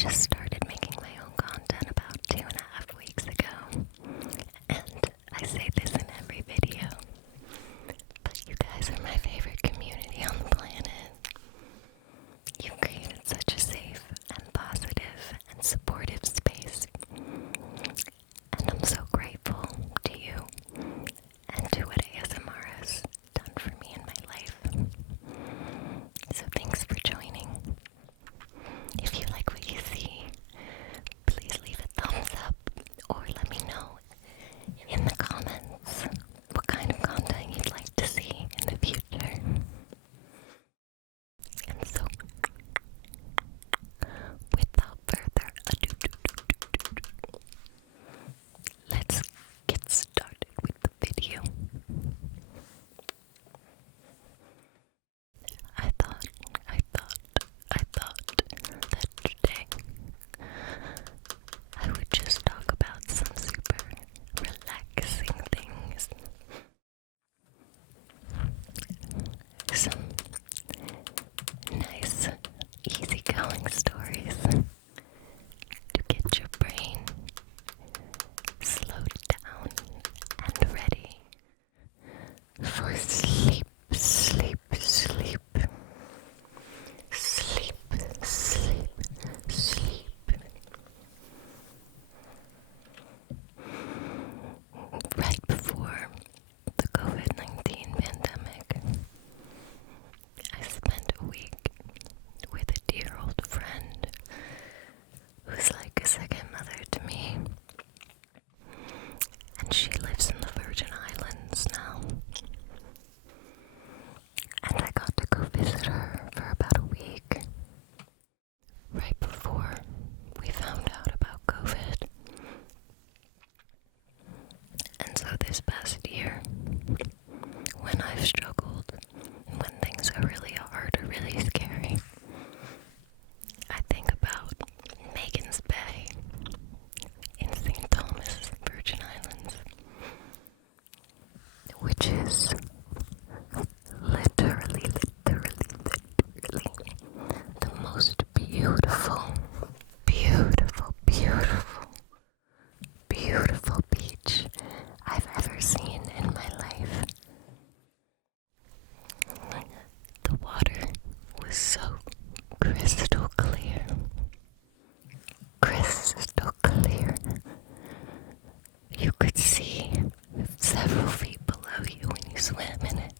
just started making my own content about 2.5 weeks ago, and I say this in every video, but you guys are my favorite community on the planet. You've created such a safe and positive and supportive space, and I'm so grateful to you and to what ASMR has done for me in my life. So thanks for joining. If you like what you see, please leave a thumbs up or let me know in the comments what kind of content you'd like to see in the future. And so, without further ado, let's get started with the video. I thought that today I would just talk about some super relaxing things. Some nice, easygoing stories to get your brain slowed down and ready for sleep, sleep, sleep. Sleep, sleep, sleep. Right before the COVID-19 pandemic, I spent a week with a dear old friend who's like a second mother to me. And she lives in the Virgin Islands now. And I got to go visit her for about a week, right before we found out about COVID. And so this past year, when I've struggled, and when things are really hard or really scary, I think about Megan's Bay in St. Thomas, Virgin Islands, which is literally the most beautiful beach I've ever seen in my life. The water was so crystal clear. You could see several feet below you when you swam in it.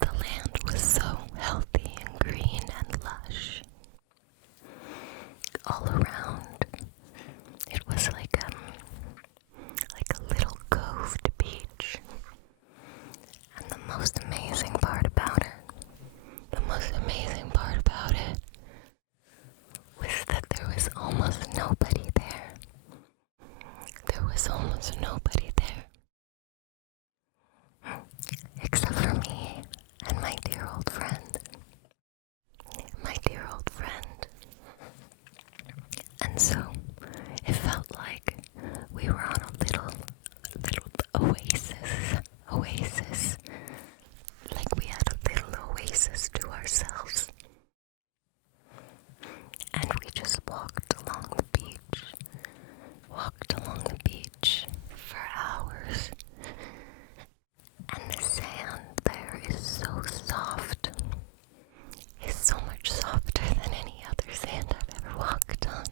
The land was so healthy and green and lush. All around, it was like a little coved beach. And the most amazing part about it was that there was almost nobody there. Except for me and my dear old friend. And so it felt like we were on a little oasis. Like we had a little oasis to ourselves. And we just walked along the beach for hours. And the sand there is so soft. It's so much softer than any other sand I've ever walked on.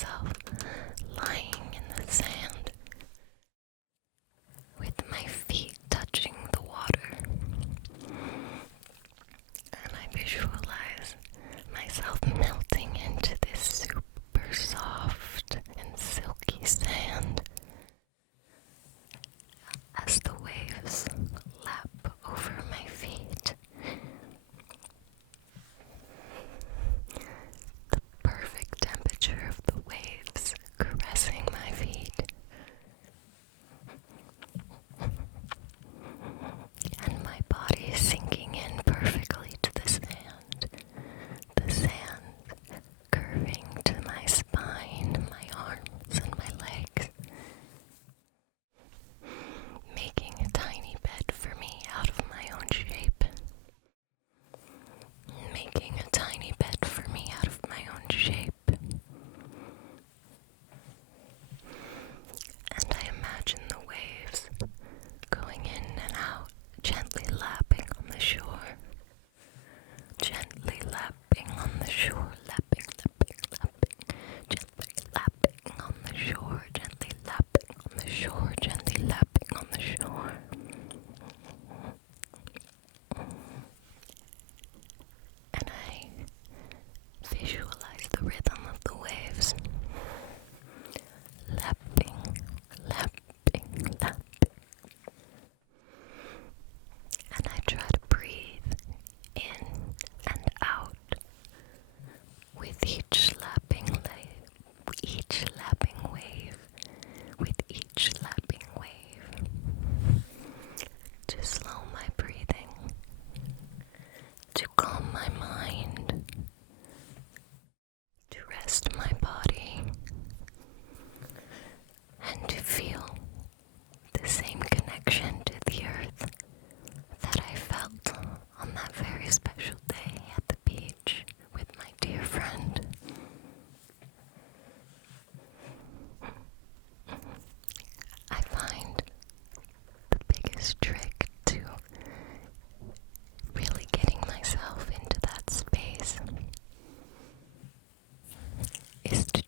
myself lying in the sand with my feet touching the water. And I visualize myself melting into this super soft and silky sand as the waves lap over my feet. The perfect temperature of the waves caressing my feet. And my body sinking in perfectly to the sand. The sand curving to my spine, my arms, and my legs. Making a tiny bed for me out of my own shape. Making a tiny bed for me out of my own shape. And I imagine the waves going in and out, gently lapping on the shore. Gently lapping on the shore, lapping, gently lapping on the shore, gently lapping on the shore, gently lapping on the shore. And I visualize the rhythm of the waves. Lapping, lapping, lapping. And I try to breathe in and out with each lapping wave, with each lapping wave, to slow my breathing, to calm my mind, to rest my body, and to feel the same connection to the earth that I felt on that very special day at the beach with my dear friend. I find the biggest trick to really getting myself into that space is to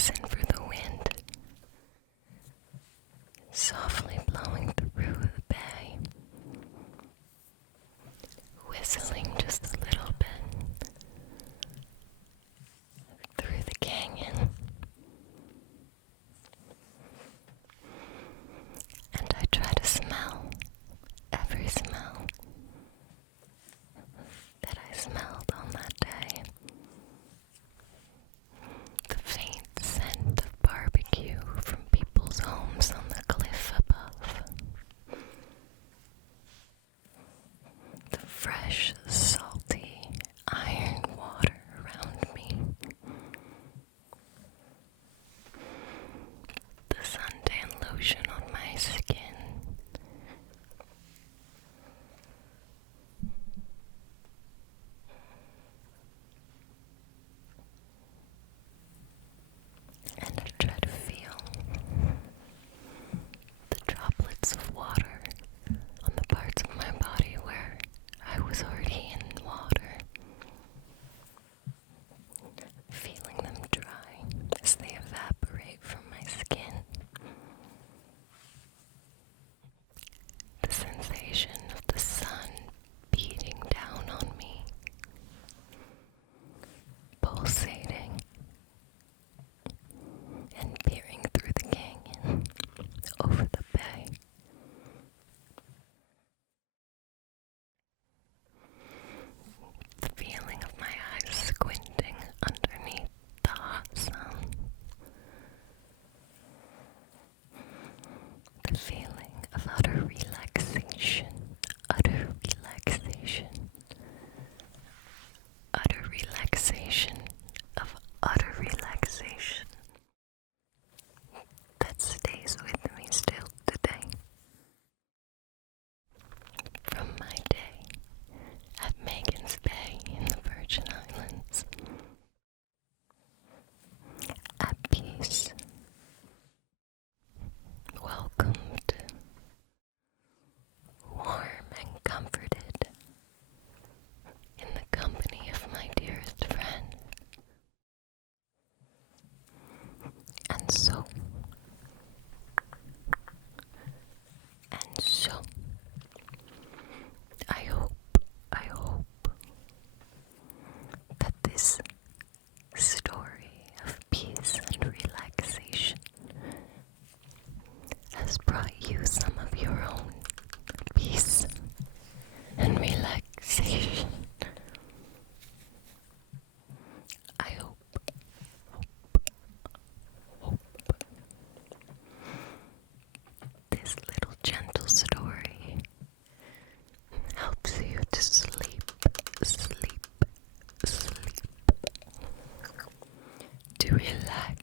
listen for the wind softly blowing through the bay, whistling just a little bit through the canyon. And I try to smell every smell that I smelled on that day. The faint scent of barbecue from people's homes on the cliff above. The fresh, salty, iron water around me. The suntan lotion on my skin. And I try to feel the droplets of water on the parts of my body where I was already in water, feeling them dry as they evaporate from my skin. The sensation of the sun beating down on me, pulsating and peering through the canyon over the bay. The feeling of my eyes squinting underneath the hot sun. The feeling of utter relaxation, utter relaxation, utter relaxation of utter relaxation that stays with me still today. From my day at Megan's Bay in the Virgin Islands. At peace, welcomed, warm and comforted in the company of my dearest friend. And so, I hope that this story of peace and relaxation has brought you some of your own peace and relaxation. I hope this little gentle story helps you to sleep, to relax,